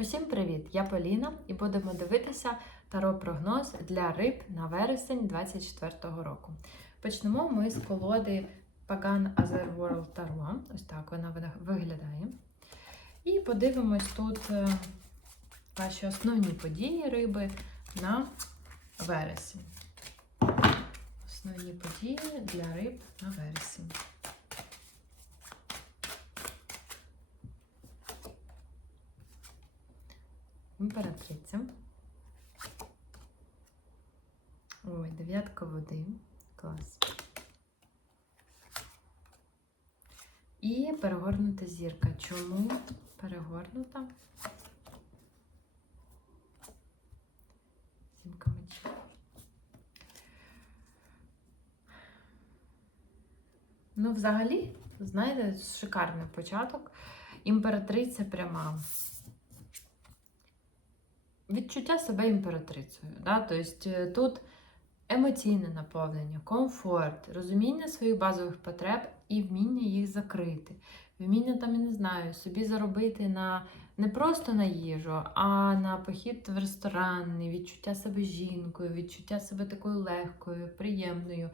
Усім привіт! Я Поліна і будемо дивитися таро-прогноз для риб на вересень 2024 року. Почнемо ми з колоди Pagan Other World Tarot. Ось так вона виглядає. І подивимось тут е, ваші основні події риби на вересень. Основні події для риб на вересень. Імператриця. Ой, дев'ятка води. Клас. І перегорнута зірка. Чому перегорнута? Сімка мечів. Ну, взагалі, знаєте, шикарний початок. Імператриця пряма відчуття себе імператрицею. Да? Тобто е, тут емоційне наповнення, комфорт, розуміння своїх базових потреб і вміння їх закрити. Вміння там, я не знаю, собі заробити на не просто на їжу, а на похід в ресторан, відчуття себе жінкою, відчуття себе такою легкою, приємною.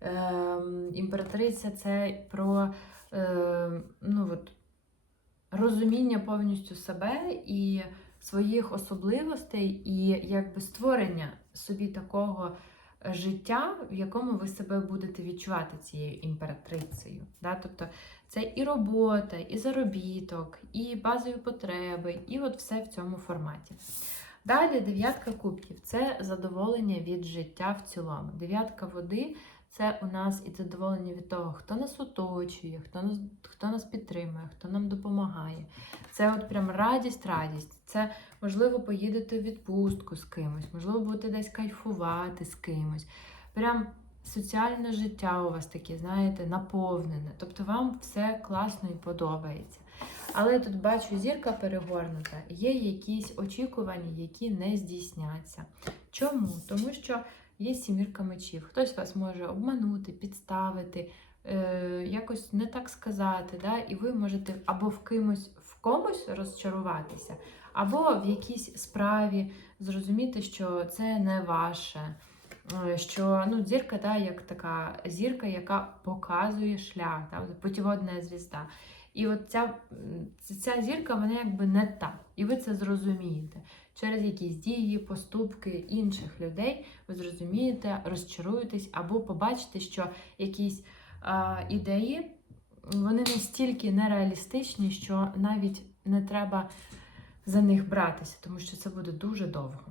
Ем, імператриця це про е, ну, от, розуміння повністю себе і своїх особливостей, і якби створення собі такого е, життя, в якому ви себе будете відчувати цією імператрицею. Да? Тобто це і робота, і заробіток, і базові потреби, і от все в цьому форматі. Далі дев'ятка кубків це задоволення від життя в цілому. Дев'ятка води це у нас і задоволення від того, хто нас оточує, хто нас, хто нас підтримує, хто нам допомагає. Це от прям радість, радість. Це можливо поїдете в відпустку з кимось, можливо, будете десь кайфувати з кимось. Прям соціальне життя у вас таке, знаєте, наповнене. Тобто вам все класно і подобається. Але я тут бачу, зірка перегорнута, є якісь очікування, які не здійсняться. Чому? Тому що є сімірка мечів. Хтось вас може обманути, підставити, е, якось не так сказати. Да? І ви можете або в кимось в комусь розчаруватися, або в якійсь справі зрозуміти, що це не ваше. Е, Що ну, зірка, да, як така зірка, яка показує шлях, да, путіводна звізда. І от ця, ця зірка, вона якби не та. І ви це зрозумієте. Через якісь дії, поступки інших людей ви зрозумієте, розчаруєтесь або побачите, що якісь а, ідеї вони настільки нереалістичні, що навіть не треба за них братися, тому що це буде дуже довго.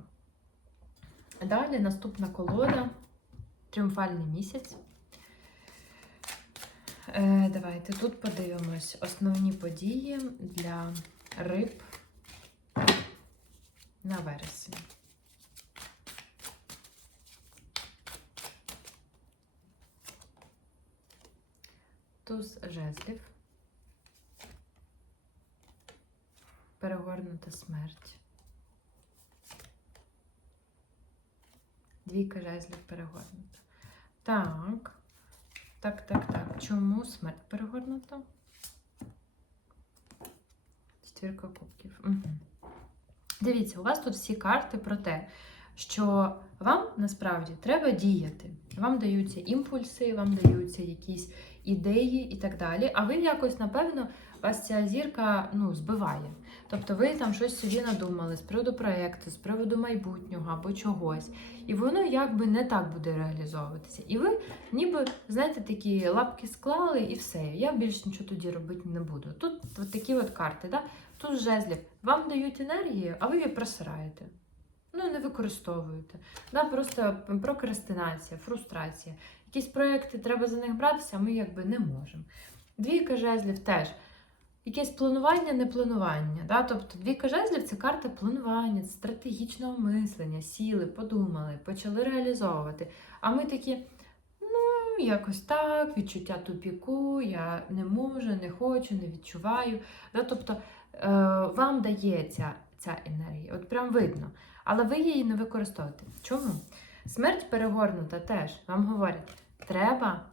Далі наступна колода Тріумфальний місяць. Е, давайте тут подивимось основні події для риб на вересень. Туз жезлів. Перегорнута смерть. Двійка жезлів перегорнута. Так. Так, так, так. Чому смерть перегорнута? Четвірка кубків. Угу. Дивіться, у вас тут всі карти про те, що вам насправді треба діяти. Вам даються імпульси, вам даються якісь ідеї і так далі. А ви якось, напевно, вас ця зірка ну, збиває. Тобто ви там щось собі надумали з приводу проєкту, з приводу майбутнього або чогось. І воно якби не так буде реалізовуватися. І ви ніби, знаєте, такі лапки склали і все. Я більше нічого тоді робити не буду. Тут от такі от карти, да? тут жезлів. Вам дають енергію, а ви її просираєте. Ну, не використовуєте. Да, просто прокрастинація, фрустрація. Якісь проекти, треба за них братися, а ми якби не можемо. Двійка жезлів теж. Якесь планування, не планування. Да? Тобто двійка жезлів це карта планування, стратегічного мислення, сіли, подумали, почали реалізовувати. А ми такі, ну, якось так, відчуття тупіку, я не можу, не хочу, не відчуваю. Да? Тобто е, вам дається ця енергія, от прям видно. Але ви її не використовуєте. Чому? Смерть перегорнута теж вам говорять, треба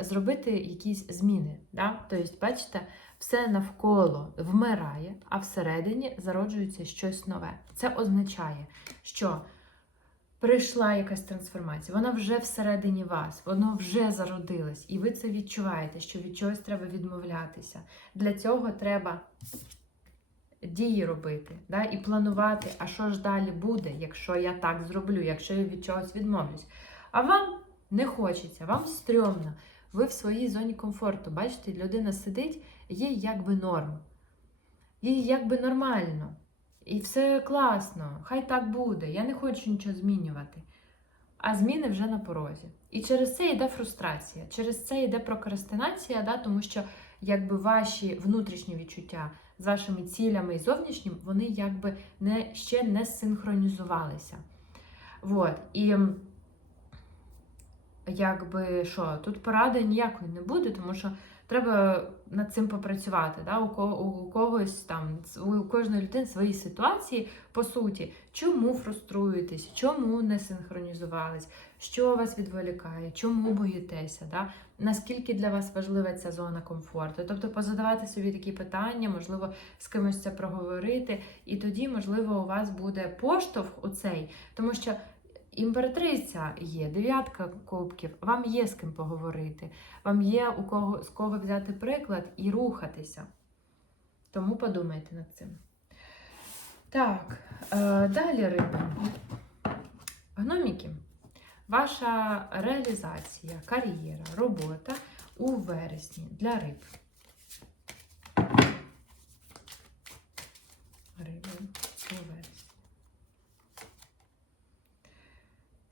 зробити якісь зміни. Да? Тобто, бачите, все навколо вмирає, а всередині зароджується щось нове. Це означає, що прийшла якась трансформація, вона вже всередині вас, воно вже зародилось, і ви це відчуваєте, що від чогось треба відмовлятися. Для цього треба дії робити да? і планувати, а що ж далі буде, якщо я так зроблю, якщо я від чогось відмовлюсь. А вам не хочеться, вам стрьомно. Ви в своїй зоні комфорту. Бачите, людина сидить, їй якби норм. Їй якби нормально. І все класно, хай так буде. Я не хочу нічого змінювати. А зміни вже на порозі. І через це йде фрустрація, через це йде прокрастинація, да, тому що якби ваші внутрішні відчуття з вашими цілями і зовнішнім, вони якби не, ще не синхронізувалися. Вот. І якби що, тут поради ніякої не буде, тому що треба над цим попрацювати. Да? У, кого, у когось там, у кожної людини свої ситуації, по суті, чому фруструєтесь, чому не синхронізувались, що вас відволікає, чому боїтеся, да? наскільки для вас важлива ця зона комфорту. Тобто позадавати собі такі питання, можливо, з кимось це проговорити, і тоді, можливо, у вас буде поштовх у цей, тому що. Імператриця є, дев'ятка кубків, вам є з ким поговорити, вам є у кого з кого взяти приклад і рухатися. Тому подумайте над цим. Так, е, далі риби. Гноміки. Ваша реалізація, кар'єра, робота у вересні для риб. Риби у вересні.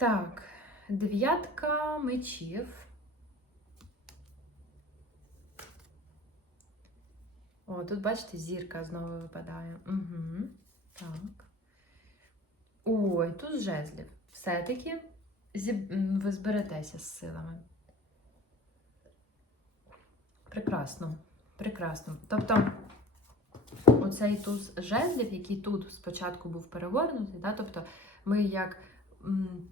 Так, дев'ятка мечів. О, тут, бачите, зірка знову випадає. Угу. Так. Ой, тут жезлів. Все-таки зіб... ви зберетеся з силами. Прекрасно. Прекрасно. Тобто, оцей туз жезлів, який тут спочатку був перегорнутий, да? тобто ми як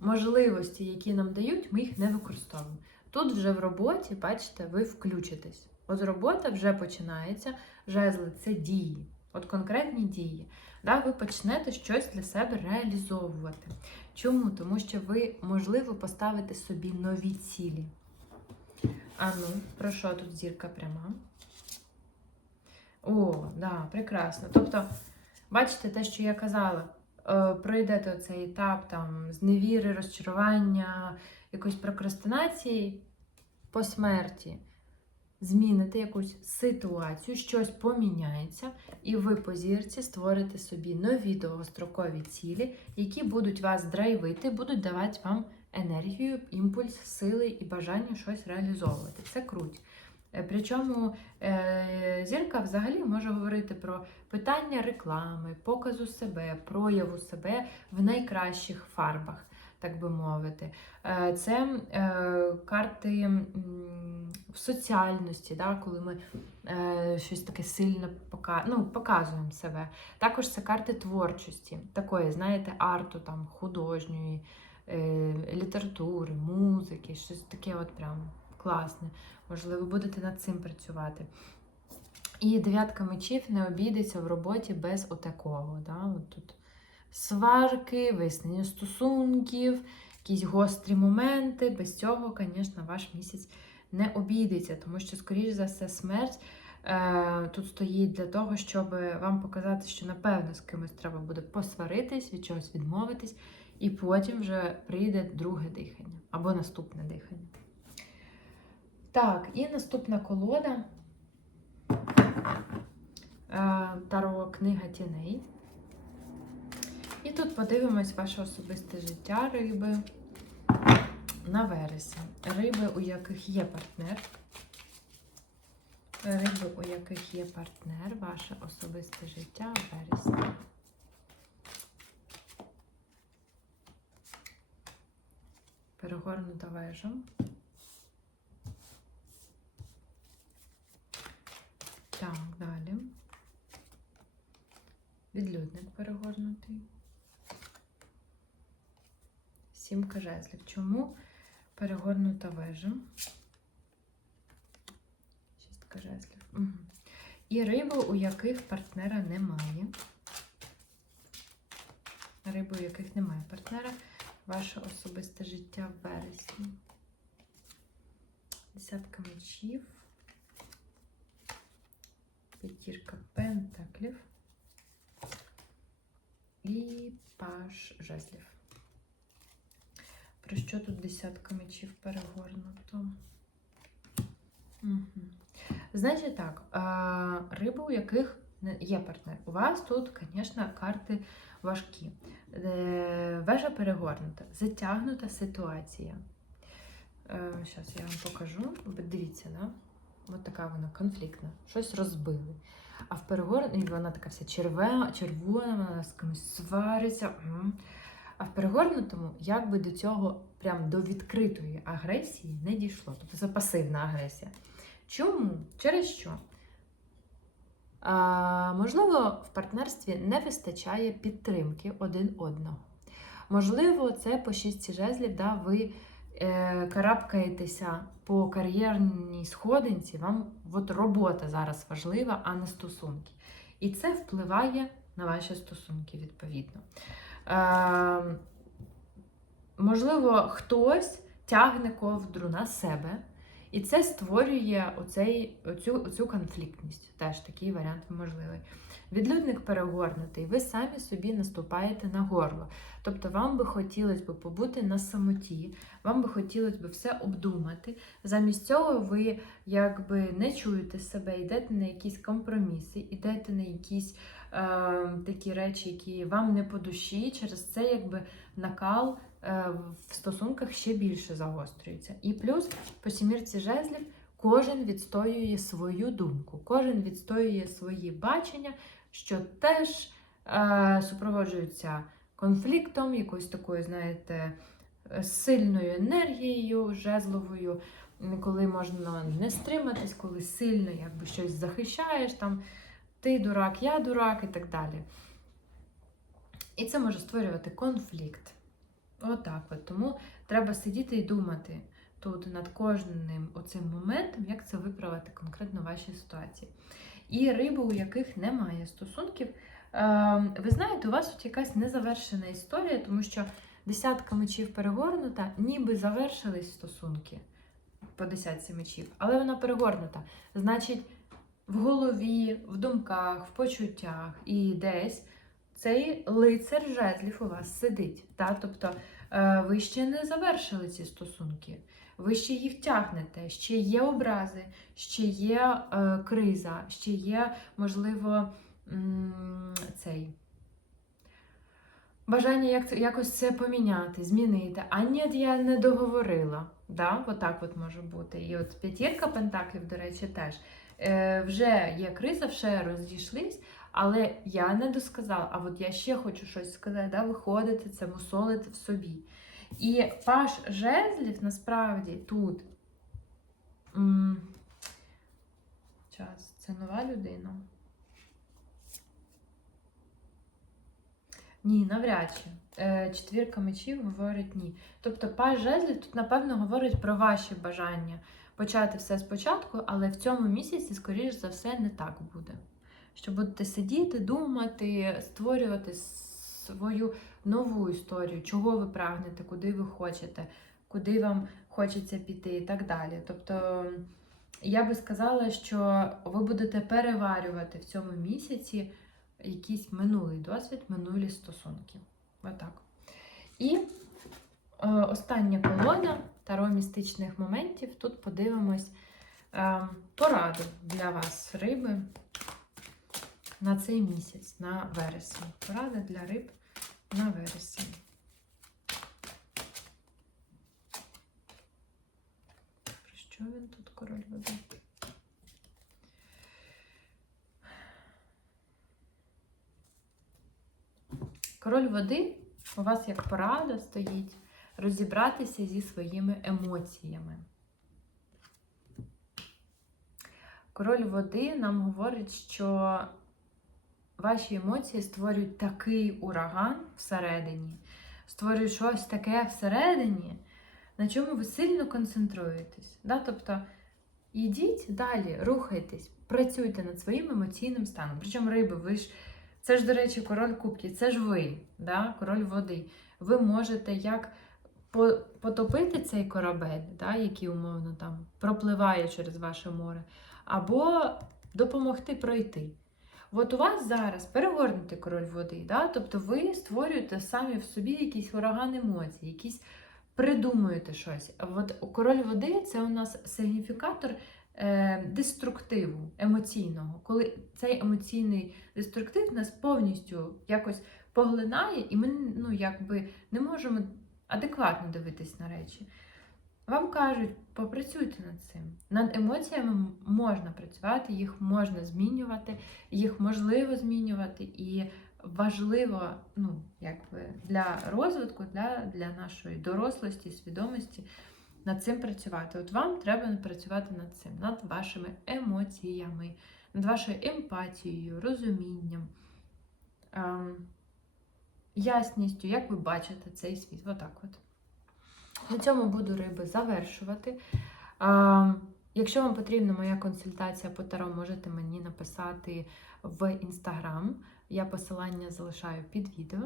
можливості, які нам дають, ми їх не використовуємо. Тут вже в роботі, бачите, ви включитесь. От робота вже починається, жезли це дії, от конкретні дії. Да, ви почнете щось для себе реалізовувати. Чому? Тому що ви, можливо, поставите собі нові цілі. А ну, про що тут зірка пряма? О, да, прекрасно. Тобто, бачите те, що я казала, пройдете цей етап там зневіри, розчарування, якоїсь прокрастинації по смерті. Зміните якусь ситуацію, щось поміняється, і ви по зірці створите собі нові довгострокові цілі, які будуть вас драйвити, будуть давати вам енергію, імпульс, сили і бажання щось реалізовувати. Це круть. Е, Причому е, зірка взагалі може говорити про питання реклами, показу себе, прояву себе в найкращих фарбах, так би мовити. Е, Це карти в соціальності, да, коли ми щось таке сильно ну, показуємо себе. Також це карти творчості, такої, знаєте, арту, там, художньої, літератури, музики, щось таке от прям класне. Можливо, будете над цим працювати. І дев'ятка мечів не обійдеться в роботі без отакого. Да? От тут сварки, вияснення стосунків, якісь гострі моменти. Без цього, звісно, ваш місяць не обійдеться, тому що, скоріш за все, смерть е, тут стоїть для того, щоб вам показати, що напевно з кимось треба буде посваритись, від чогось відмовитись, і потім вже прийде друге дихання або наступне дихання. Так, і наступна колода. Е, Таро книга тіней. І тут подивимось ваше особисте життя риби на вересень. Риби, у яких є партнер. Риби, у яких є партнер, ваше особисте життя в вересні. Перегорнута вежа. Так, далі. Відлюдник перегорнутий. Сімка жезлів. Чому перегорнута вежа? Шістка жезлів. Угу. І риби, у яких партнера немає. Риби, у яких немає партнера. Ваше особисте життя в вересні. Десятка мечів. П'ятірка пентаклів. І паш жезлів. Про що тут десятка мечів перегорнуто? Угу. Значить так, риби, у яких є партнер. У вас тут, звісно, карти важкі. Е, Вежа перегорнута, затягнута ситуація. Зараз я вам покажу. Дивіться, да? От така вона конфліктна. Щось розбили. А в перегорнутій вона така вся червона, червона, вона з кимось свариться. А в перегорнутому, якби до цього, прям до відкритої агресії не дійшло. Тобто це пасивна агресія. Чому? Через що? А, можливо, в партнерстві не вистачає підтримки один одного. Можливо, це по шістці жезлів, да, ви карабкаєтеся по кар'єрній сходинці, вам от робота зараз важлива, а не стосунки. І це впливає на ваші стосунки, відповідно. Е, можливо, хтось тягне ковдру на себе, і це створює оцей, оцю, оцю конфліктність. Теж такий варіант можливий. Відлюдник перегорнутий, ви самі собі наступаєте на горло. Тобто вам би хотілося б побути на самоті, вам би хотілося б все обдумати. Замість цього ви якби не чуєте себе, йдете на якісь компроміси, йдете на якісь е, такі речі, які вам не по душі. Через це якби накал в стосунках ще більше загострюється. І плюс по сімірці жезлів кожен відстоює свою думку, кожен відстоює свої бачення, що теж е, супроводжуються конфліктом, якоюсь такою, знаєте, е, сильною енергією жезловою, коли можна не стриматись, коли сильно якби щось захищаєш, там ти дурак, я дурак і так далі. І це може створювати конфлікт. Отак от. Тому треба сидіти і думати тут над кожним оцим моментом, як це виправити конкретно в вашій ситуації. І риби, у яких немає стосунків, Ем, Ви знаєте, у вас тут якась незавершена історія, тому що десятка мечів перегорнута, ніби завершились стосунки по десятці мечів, але вона перегорнута. Значить, в голові, в думках, в почуттях і десь цей лицар жезлів у вас сидить. Та? Тобто е, ви ще не завершили ці стосунки. Ви ще їх втягнете, ще є образи, ще є е, криза, ще є, можливо, цей бажання як, якось це поміняти, змінити. А ні, я не договорила. Да? Отак от може бути. І от п'ятірка пентаклів, до речі, теж. Е, вже є криза, вже розійшлись, але я не досказала. А от я ще хочу щось сказати, да? виходити, це мусолити в собі. І паш жезлів насправді тут. м, Час, це нова людина. Ні, навряд чи. Е, Четвірка мечів говорить ні. Тобто паж жезлів тут, напевно, говорить про ваші бажання почати все спочатку, але в цьому місяці, скоріш за все, не так буде. Що будете сидіти, думати, створювати свою нову історію, чого ви прагнете, куди ви хочете, куди вам хочеться піти і так далі. Тобто, я би сказала, що ви будете переварювати в цьому місяці якийсь минулий досвід, минулі стосунки. Отак. І е, остання колода таро містичних моментів. Тут подивимось е, пораду для вас, риби, на цей місяць, на вересень. Порада для риб на вересень. Про що він тут король води? Король води у вас як порада стоїть розібратися зі своїми емоціями. Король води нам говорить, що ваші емоції створюють такий ураган всередині, створюють щось таке всередині, на чому ви сильно концентруєтесь. Да? Тобто, йдіть далі, рухайтесь, працюйте над своїм емоційним станом. Причому риби, ви ж це ж, до речі, король кубків, це ж ви, да? король води. Ви можете як потопити цей корабель, да? який умовно там пропливає через ваше море, або допомогти пройти. От у вас зараз перегорнутий король води, да? тобто ви створюєте самі в собі якийсь ураган емоцій, якісь придумуєте щось. От король води це у нас сигніфікатор е, деструктиву емоційного, коли цей емоційний деструктив нас повністю якось поглинає, і ми ну, якби не можемо адекватно дивитись на речі. Вам кажуть, попрацюйте над цим. Над емоціями можна працювати, їх можна змінювати, їх можливо змінювати, і важливо ну, якби, для розвитку, для, для нашої дорослості, свідомості над цим працювати. От вам треба працювати над цим, над вашими емоціями, над вашою емпатією, розумінням, ем, ясністю, як ви бачите цей світ. Отак от. На цьому буду риби завершувати. А, якщо вам потрібна моя консультація по таро, можете мені написати в інстаграм. Я посилання залишаю під відео.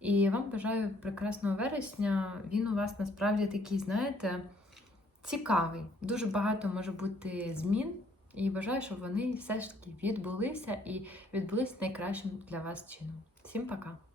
І вам бажаю прекрасного вересня. Він у вас насправді такий, знаєте, цікавий. Дуже багато може бути змін. І бажаю, щоб вони все ж таки відбулися і відбулись найкращим для вас чином. Всім пока!